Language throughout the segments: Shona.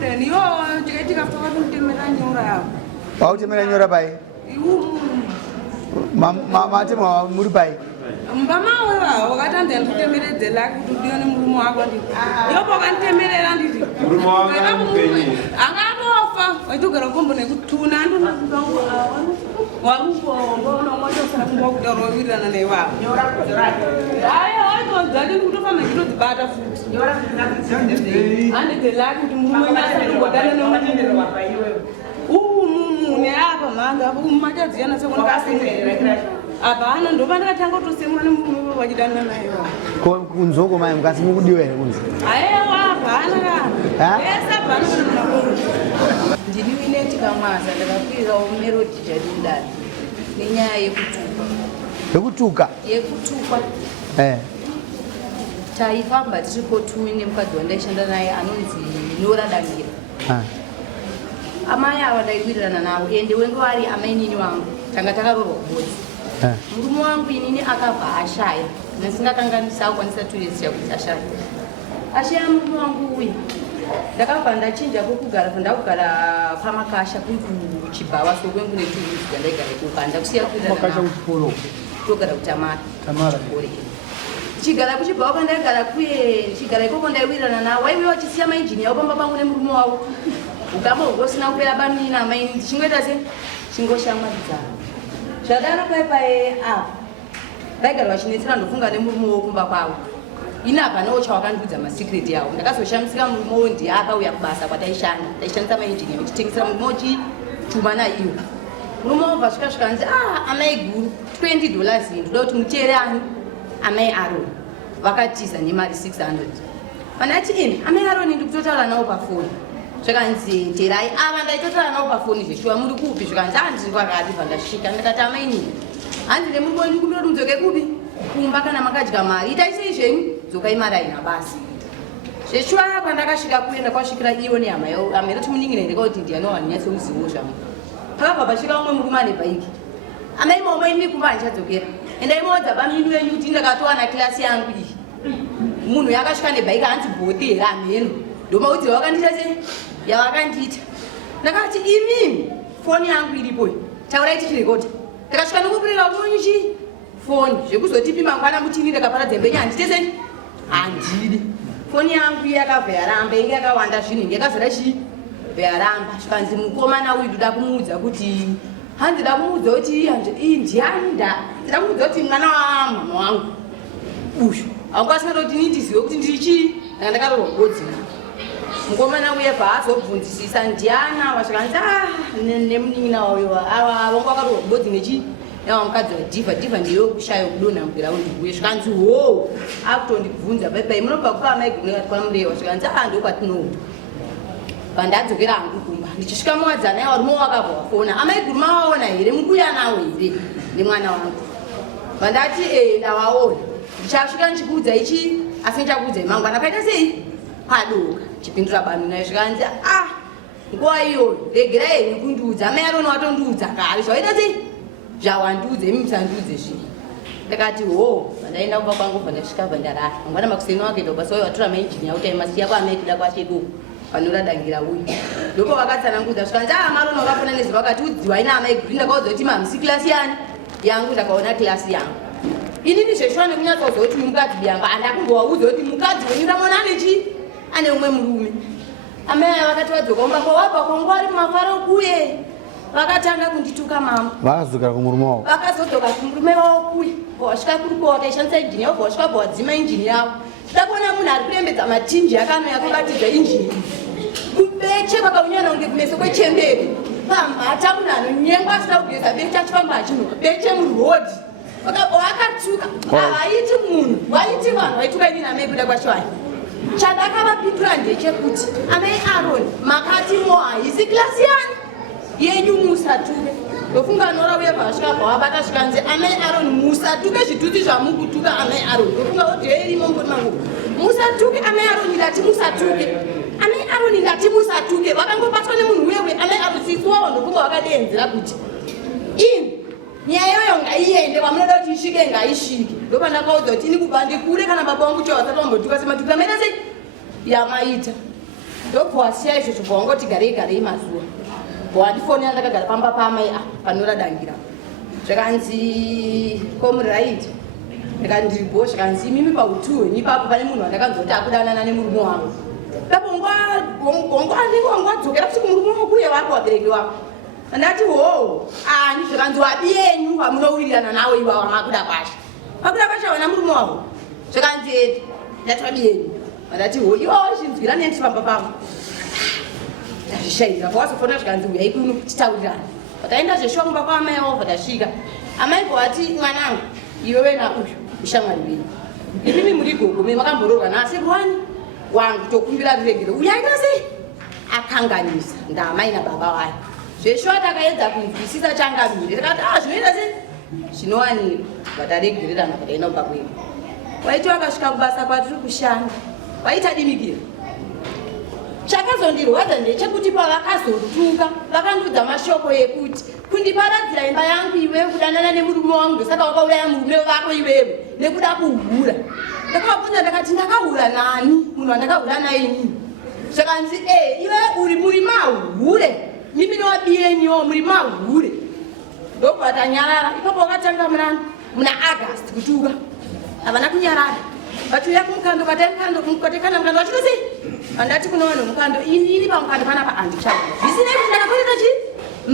then you are getting after what you tell me and you're out. Out in your bay. Mamma Murbai. Mama, what and then 10 minutes they like to do any more about it. You're going 10 minutes and it. I offer. I took a company with 2 9. One for no more than walk the road and they were. You're right. I was getting to come and do the bad food. You're and they like to move and what I know. Never mind, who might have been as a one casting. Abana ndo bana tango to sema ni mume wajidana nayo. Kunzoko mai mkasi mungu diwe kunzi. Ayewa bana. Yesa bana na. Ndini wineti kamwaza ndakafira umero tijadinda. Ninya yekutuka. Yekutuka. Taifamba tiripotuine mukadzi wandaishanda naye anonzi Nora Dangira. Amai ava ndaigwirirana navo ende wengo vari amainini vangu tanga takarorwa kubodzi. Murume wangu inini akabva ashaya nesingakanganisa akwanisa 2 years yakuti ashaya. Ashaya murume wangu uyu ndakabva ndachinja kwekugara ndakugara pamakasha kuri kuchibhava sokwengu ne 2 years yandaigara ikoko ndakusiya kuirirana togara kutamara. Chigara kuchibhava kwandaigara kuye chigara ikoko ndaiwirirana navo waive wachisiya mainjini yavo pamba pangu nemurume wavo. Ukama ugosina kupera bani na maini chingoita se chingoshamwadzana. Zvadaro paipai apa. Daigara vachinetsera ndofunga nemurume wokumba kwavo. Ina apa nawo chawakandudza masecret yawo. Ndakazoshamisika murume wo ndi akauya kubasa kwataishanda. Taishandisa mainjini yekutengesera murume wochi chuma na iyo. Murume wo vasvika nzi amai guru $20 ndoda kuti mutere ani amai Aaron. Vakatiza nemari 600. Vanati ini amai Aaron ndikutotaura nawo pafoni. Zvakanzi terai ava ndaitotaura nawo pafoni zveshuwa muri kupi zvakanzi handiri kwakati pandasvika ndakati amaini hanzi nemurume wenyu kumira kuti mudzoke kupi kumba kana makadya mari itai sei zvenyu dzokai mari haina basi zveshuwa pandakasvika kuenda kwasvikira iyo nehama yavo amere timuningire ndekauti ndianowa ndinyatsoruzivo zvangu pakabva pasvika umwe murume ane bhaiki amai maomaini kumba handichadzokera endai maodza bamini wenyu kuti ndakatowana kilasi yangu iyi munhu yakasvika nebhaiki hanzi bhotera ameno ndomaudzira wakandita sei yawakandita ndakati imimi foni yangu iripo taurai tichirekota ndakasvika nokupurira kuti onyu foni zvekuzotipi mangwana mutini ndakaparadza mbenya handite sei handidi foni yangu yakabva yaramba inge yakawanda zvinhu inge yakazara bva yaramba zvikanzi mukomana uyu ndoda kumuudza kuti hanzi da kumuudza kuti ndiani ndida kumuudza kuti mwana wamama wangu uyu haungasingatoda kuti nindizive kuti ndiri ndakarorwa kugodzina mukomana uye paazobvunzisisa ndiana vasvikanzi nemunin'ina wayo ava vangu vakarorwa kubodzi nechi yava mukadzi wadhivha ndiyo kushaya kudonha mugiraundi uye zvikanzi ho akutondibvunza baibai munobva kupa amai guru nekati kwamureva zvikanzi ndokwatinoda pandadzokera hangu kumba ndichisvika muwadzana yavo rume wakabva wafona amai guru mavaona here mukuya nawo here nemwana wangu pandati ndavaona ndichasvika ndichikuudza ichi asi ndichakuudzai mangwana kaita sei padoka chipindura banu nayo zvikanzi nguva iyoyo regerai henyu kundiudza amai arona watondiudza kare zvaita sei zvawandiudza imi musandiudze zvinhu ndakati ho vandaenda kumba kwangu bva ndasvika bva ndarara mangwana makuseni wakaita basa wayo watora mainjini yautai masiya kwaamai kuda kwasheduku Panora Dangira uyu ndoko vakatsanangudza zvikanzi marona wakafana nezuro vakati udziwai naamai guru ndakaudza kuti mamisi kilasi yani yangu ndakaona kilasi yangu inini zveshuwa nekunyatsaudza kuti mukadzi byanga handakumbowaudza kuti mukadzi wenyu ndamona anechi ane umwe murume amai vakati vadzoka umbako wabva kwangu ari mumafaro kuye vakatanga kundituka mama vakadzokera kumurume wavo vakazodzoka kumurume wavo kuye vasvika kuri kwavakaishandisa injini yavo vasvika bvawadzima injini yavo ndakuona munhu ari kurembedza matinji akano yakabatidza injini kubeche vakaunyana kunge kumeso kwechemberi pamhata munhu anonyengwa asina kugeza beche achifamba achinwa beche murodhi vakatsuka havaiti munhu vaiti vanhu vaituka ini namai kuda kwashwai chandakavapindura ndechekuti amai Aaron makatimo haisi kilasi yani yenyu musatuke ndofunga nora uye pasvika pavabata zvikanzi amai Aaron musatuke zvituti zvamukutuka amai Aaron ndofunga kuti heirimo mbori mangu musatuke amai Aaron ndati musatuke amai Aaron ndati musatuke vakangobatwa nemunhu wewe amai Aaron sisi wavo ndofunga vakadenzera kuti ini nyaya iyoyo ngaiende vamunoda kuti isvike ngaisvike ndopandakaudza kuti ini kubva ndikure kana baba vangu chawasata vambotuka sematuka maita sei yamaita ndobvasiya izvo zvobvawangoti garei mazuva bwandifonera ndakagara pamba pamai panora dangira zvakanzi comrade ndikandiribo zvakanzi imimi pautu hwenyu ipapo pane munhu wandakanzoti akudanana nemurume wangu ipapo ngwadzokera kuti kumurume wako uye wako wabereki wako andati ho ani zvakanzi wabi yenyu wamunowirirana nawo iwawa makuda kwasha wana murume wako zvakanzi edi ndati wabi yenyu andati ho iwo zvinzwira nenditi pamba pavo ndazvishairira pawazofona zvikanzi uyai kuno titaurirana pataenda zveshomba kwaamai avo patasvika amai bovati mwanangu iwe wena uyu ushamwari wenyu imimi muri gogome makamboroorwa nasekruwani wangu tokumbira riregere uyaita sei akanganisa ndaamai nababa wayo zvesho takaedza kunzwisisa changamire tikati zvinoita sei zvinowanira vataregererana pataenda kumba kwedu waiti wakasvika kubasa kwatiri kushanda waita dimikira chakazondirwadza ndechekuti pavakazotuka vakandudza mashoko ekuti kundiparadzira imba yangu iwewe kudanana nemurume wangu ndosaka wakauraya murume wako iwewe nekuda kuhura ndakavabvunza ndakati ndakahura nani munhu wandakahura naye inini zvakanzi iwe uri muri mahure mimi nowabiyenyo muri mahure ndobva tanyarara ipapo wakatanga muna agasti kutuka havana kunyarara vatiuya kumukando katekana mukando vachito sei andati kuno vanhu mukando ini pamukando panapa handichava zvisinei kuti ndakakorera chii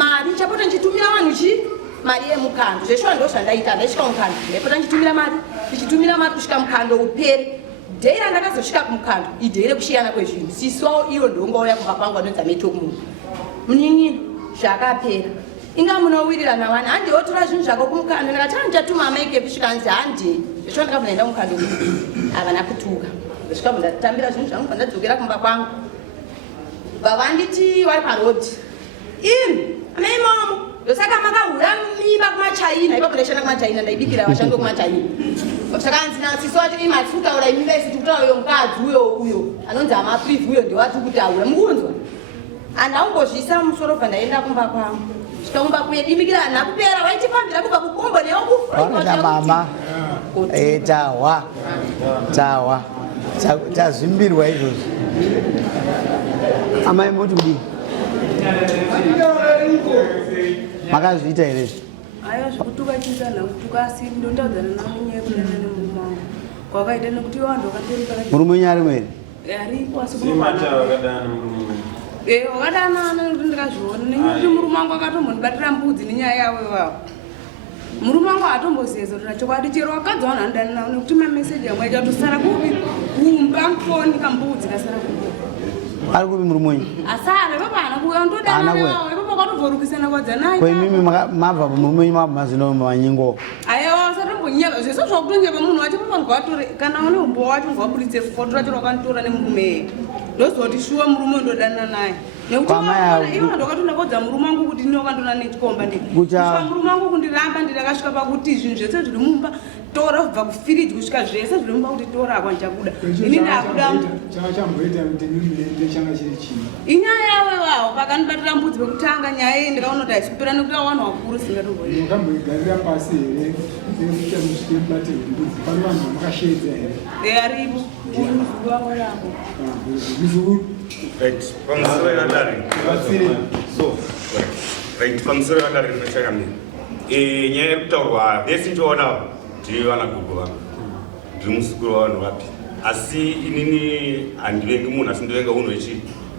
mari chapota nchitumira vanhu chii mari yemukando zveshuwa ndo zvandaita ndaisvika mukando ndaipota ndichitumira mari kusvika mukando upere dhei randakazosvika kumukando idhei rekushiyana kwezvinhu siswawo iyo ndongauya kumba kwangu anonzi ametokumunhu munin'ino zvakapera inga munowirirana wani handiwotora zvinhu zvako kumukando ndakati handichatuma amaike kusvikanzi handei zveshuwa ndakabva ndaenda mukando havana kutuka ndosvikabva ndatambira zvinhu zvangu ndadzokera kumba kwangu vavanditi vari parodhi imi amai mamo ndosaka makahura mimba kumachaina ipapo ndaishanda kumachaina ndaibikira vashandi vekumachaina zvakanzi nasiso wacho imi hatisi kutaura imimba isiti kutaura uyo mukadzi uyo anonzi amapriv uyo ndewati kutaura mukunzwa handaungozvisa musoro bva ndaenda kumba kwangu svika kumba kuye dimikira hana kupera waitipambira kubva kukombo neyokufuaamama tahwa tazvimbirwa izvozvo amai moti kudii makazviita here aiwa zvikutuka chiitana kutuka asi ndondaudzana namunye kunana nemurume wangu kwakaita nekuti vanhu vakatoripaa murume wenyu ari mwere aripo asi wakadanana nekuti ndikazviona nekuti murume wangu akatombondibatira mbudzi nenyaya yavo ivavo murume wangu hatombozezorera chokwadi chero wakadzi vanhu andani navo nekuti mameseji yamwe achautosara kupi kumba foni kambudzi kasara kupi ari kupi murume wenyu asara ipapo hana kuuya ndodananawo ipapo akatovhorukisana kwadzanayo kwemimi mabva pamurume wenyu mabva mazino manyingo aiwa usatombonyeva zveso zvakutonyeva munhu wacho papangavatore kana une umbo wacho ngawabuditse foto racho rakanitora nemurume ndozoti shuwa murume ndodanana naye nekuti ivo ndokatonakodza murume wangu kuti inokandona nechikomba ndisva murume wangu kundiramba ndirakasvika pakuti zvinhu zvese zviri mumba tora kubva kufiriji kusvika zvese zviri mumba kuti tora akwa ndichabuda ini ndakuda inyaya yavo ivavo pakandibatira mbudzi pekutanga nyaya iyi ndikaona kuti haisipera nekuti vanhu vakuru singatoaripo vavo ravo pamusoro yakadari rinochakamira nyaya yekutaurwa vese ndoona ndiri vana gogo vangu ndiri musukuru wavanhu vapi asi inini handivengi munhu asi ndivenga unhu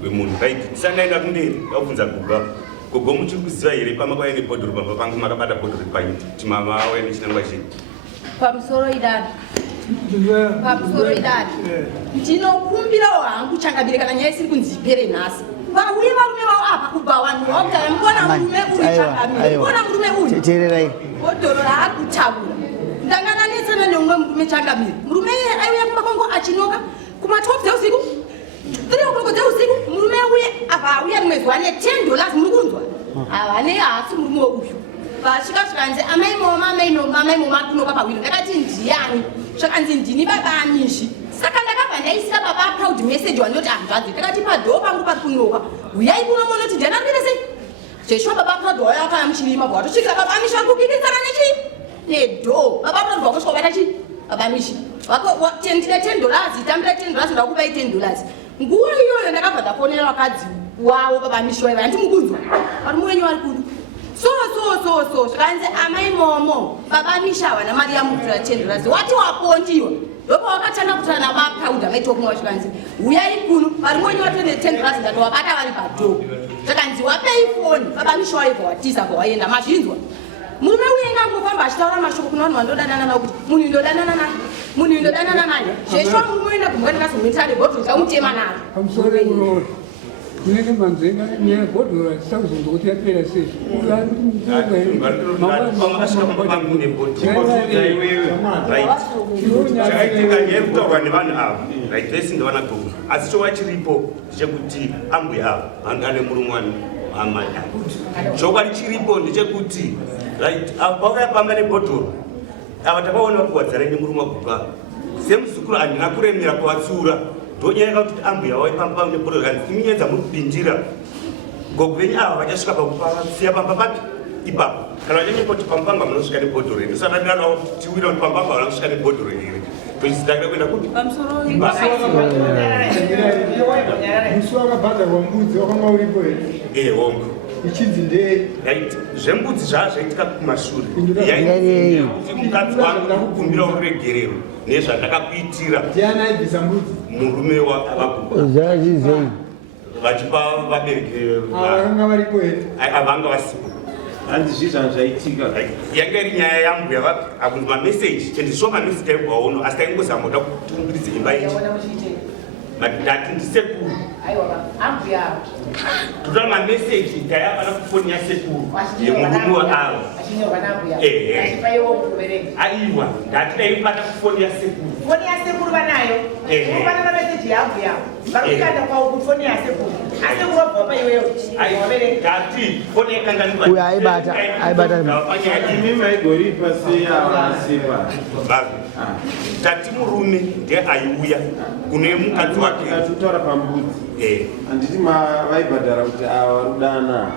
wemunhu tisandaenda kumberi ndakubvunza gogo apo gogo muchiri kuziva here pamakwaya nebhodhoro pamba pangu makabata bhodhoro paindi kuti mama auya nechinangwa chii pamusoro idari ndinokumbirawo hangu changamire kana nyaya isiri kunzipere nhasi vauye varume vavo apa kubva vanhu vautara mukona murume uyu changamire mukona murume uyu teererai bhodhoro raari kutaura ndangana nesana neumwe murume changamire murume iye aiuya kumba kwangu achinoka kuma-12 dzeusiku 3 o'clock dzeusiku murume uye apa auya rimwe zuva ne$10 muri kunzwa havane hasi murume uyu vasvika zvikanzi amaimoma ari kunoka pahwino ndakati ndiani zvakanzi ndini babamizvi saka ndakabva ndaisira baba proud message wanoti handadzi ndakati padhoo pangu pari kunoka uyai kuno monoti ndianamire sei zveshuwa baba proud waya akaya muchirima bva watosvikira babamishi vari kukikisana nechii nedhoo baba proud vakosvika vata chii babamishi tendira $10 tambira $10 ndakupai $10 nguwa iyoyo ndakabva ndafonera vakadzi wavo babamishiwa iva andimukunzwa vari mwenyu vari kudu so zvikanzi amai momo babamisha havana mari yamutura 10 rand wati wapondiwa ndopa wakatanga kutana namapaundi amaitokumwa zvikanzi uyai kuno vari mwenyu watone 10 rand ndatovabata vari padhoo zvakanzi wapei foni babamishiwa iva watisa vawaenda mazvinzwa murume uyenga angofamba achitaura mashoko kuna vanhu vandodanana nao kuti munhu indodanana naye munhu indodanana naye zveshuwa murume uenda kumba ndikazomhitira nebhodhoro chamutema naro kunenge manzenga nebhodhoro 1000 kuti yapera sei chakaitika nyekutaurwa nevanhu ava vese ndavana gogo asi chova chiripo ndechekuti ambuya ava ane murumwani amai chokwadi chiripo ndechekuti vakayapamba nebhodhoro ava takaona vari kuwadzana nemurumwa gogo semuzukuru handina kuremera kuvatsiura ndonyaya kuti ambuya waipamba nebhodhoro kanzi iminyenza muri kupindira gogo venyu ava vachasvika pakupasiya pamba papi ipapo kana vachanyekoti pambanga munosvika nebhodhoro here usadadirawo tiwira kuti pambanga vanosvika nebhodhoro here tochisidakira kuenda kuti musi wakabhadharwa mbudzi wakanga uripo here hongu ichinzi ndei zvembudzi zvazvaitika kumashure yaiti mukadzi wangu ndakukumbira uregerero nezvandakakuitira ndiani aibvisa mbudzi murume zvazvizei vachipa vabereki vakanga varipo here avanga vasipo handi zvizvanhu zvaitika yanga iri nyaya yambuya vapi akunzi mameseji chendisho mameseji taibvauno asi taingozama kuda kutumbiridza imba ichi ndati ndisekuru totora mameseji tayavana kufoni yasekuru yemurume waavo aiwa ndati daibata kufoni yasekuru foni yasekuru vanayo vana mameseji yangu yavo varikukanda kwavo kufoni yasekuru asekuru wabva paiweyo ndati foni yakanga uyo aibata imi maigoripa seavasimba tati murume ndeaiuya kune mukadzi wake atutaura pambudzi handiti vaibhadhara kuti ava varudana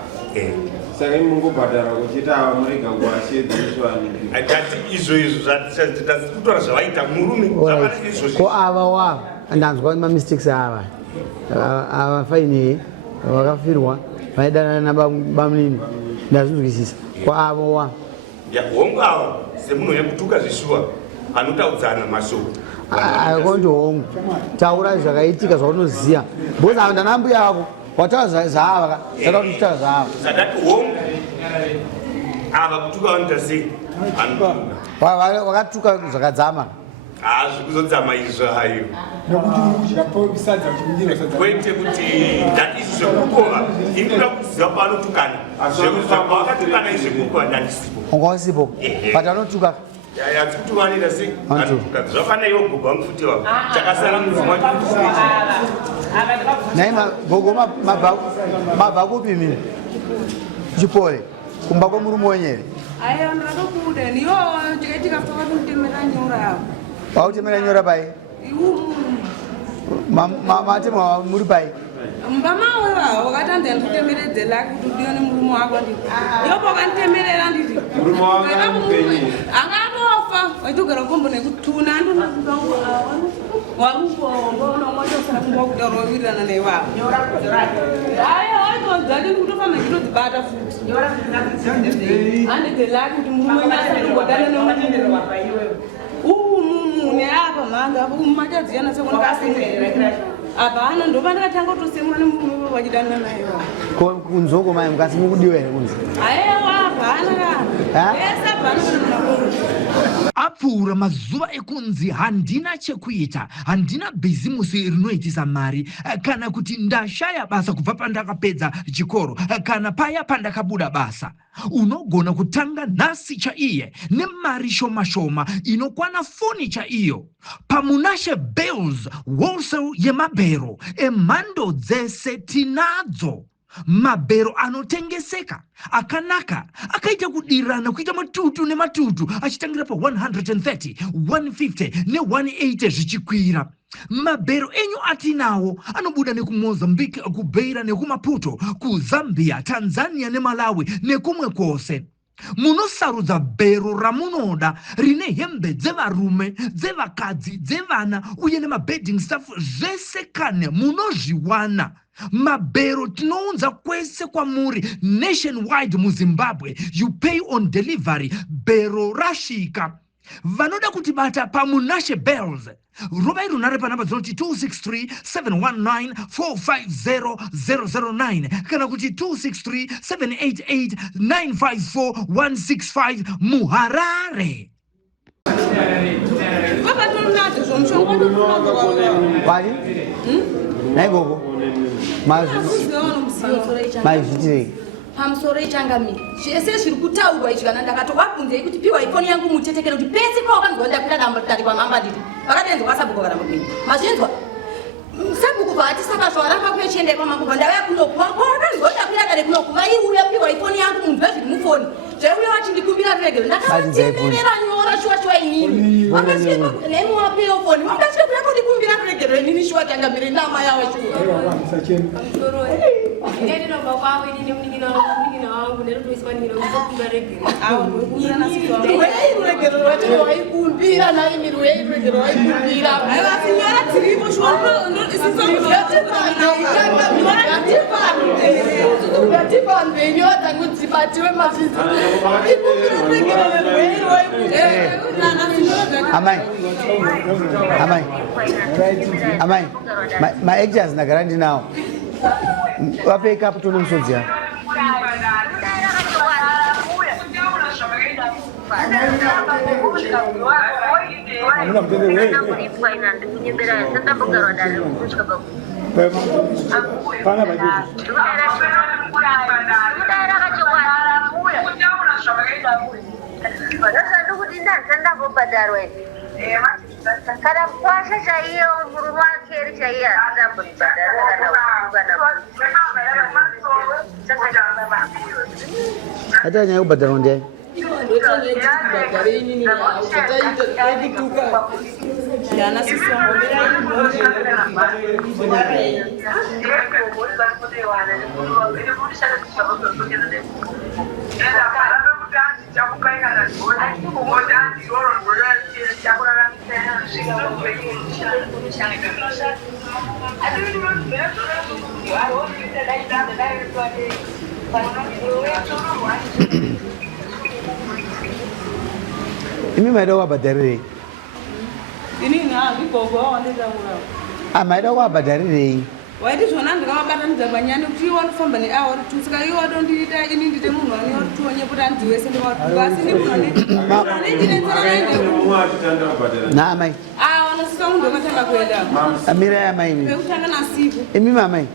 saka imungobhadhara kuchita ava murega kuashedzeswani tati izvo tasikutora zvavaita murume ko ava wava ndanzwa mamistakes ava fainei vakafirwa vaidanana nabamlini ndazvinzwisisa ko ava wa hongu ava semunhu yakutuka zvishuwa panotaudzana mashoko akonti hongu taura zvakaitika zvaunoziya bcause ava ndanambuya yako wataura zvaava saka kuti uchitaura zvaava sadati hongu ava kutuka vanoita sei vakatuka zvakadzama zvikuzodzama izvo hayo nokuti mukuchikapo sadza kuchimindira sadza kwete kuti ndati izvi zvekukova inoda kuziva pavanotukana pavakatukana izvi zvekukova ndandisipo unga wasipo but anotuka hatsi kuti vanida sei anotuka zvafana iwo gogo vangu futi vavo chakasara mudzimwa nai gogo mabva kupi mini chipole kumba kwemurume wenyere aya ndatokuda niyo tikaitika fakatimutemera nyora yavo wautemera nyora pai matema muri pai mbamawe vavo vakati ndikutemeredze lake kuti udione murume wako nditi yopo wakanitemerera nditi angatofa waitogara kombo nekutuna warumbomboonomotosara kumba kutaura wawirirana naivavo aya waitodzati kutofamba chitodzibata futi handidze lake kuti murume nyasaingodana nemurume neapa mhanga apo machadziyana hapana ndova ndakatanga kutosemwa nemurume vachidanana naye kunzoko mai mukasi mukudiwa here kunzi aiwa hapana kana ese hapana apfuura mazuva ekunzi handina chekuita, handina bhizimusi rinoitisa mari, kana kuti ndashaya basa kubva pandakapedza chikoro, kana paya pandakabuda basa. Unogona kutanga nhasi chaiye nemari shoma shoma inokwana foni chaiyo. Pamunashe Bells wholesale yemabhero emhando dzese tinadzo. Mabhero anotengeseka akanaka akaita kudirana kuita matutu nematutu achitangira pa 130, 150 ne180 zvichikwira. Mabhero enyu atinawo anobuda nekumozambique, kubeira nekumaputo, kuzambia, Tanzania nemalawi nekumwe kwose. munosarudza bhero ramunoda rine hembe dzevarume, dzevakadzi, dzevana uye nemabeding staff zvese kane munozviwana. Mabhero tinounza kwese kwamuri nationwide muZimbabwe. You pay on delivery. Bhero rashika. Vanoda kutibata pamunashe bells. Rubai runare panamba dzinoti 263-719-450-009 kana kuti 263-788-954-165 muHarare. Kwani? Naigoko. Mazvitirei. Pamusoro ichangamira zvese zviri kutaurwa izvi kana ndakatowabvunzei kuti piwa ifoni yangu mutetekero kuti pese pawakanzwa ndakwira dambari kwamamba nditi vakatenzi kwasabuko kana mupinda mazvinzwa sabuko bati saka zvaramba kuchienda kwamamba ndauya kunokuva kwawakanzwa ndakwira kare kunokuva iuya piwa ifoni yangu munzwa zviri mufoni zveuya wachindikumbira regero ndakatemerera nyora shuwa inini wakasvika nemi wapiwa foni wakasvika kuda kundikumbira regero inini shuwa tangamire nama yawe shuwa ndinobva kwawe ndine munin'ina wangu nerudwiswa ndingina kutokumba regero regero rwati waikumbira naimiri regero waikumbira nyora dziripo shwatipanve nyora dzangu dzibatiwe mazvizi ikumbira regero Amai, my actors ndagara ndinawo. Wapeka hapo tuna msodzi hapa. Kada puasa saya rumah kiri saya dapat Ada yang ubah dalam dia. Ini maida wa badari. Ini na bikogo wandeza ura. Maida wa badari. Waiti zvona ndikamabatanidza panyani kuti iwe wanofamba neawa uri tusika iwe watondiita ini ndite munhu wani uri tuonye kuti andzi wese ndikasi ndi munhu na amai. Wanosisa munhu wakatanga kuenda. Amira ya amai. Pekutanga nasiku. Imi mamai.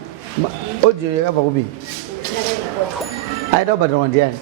Ojo yakabva kupi? Aida wa badari wandiani.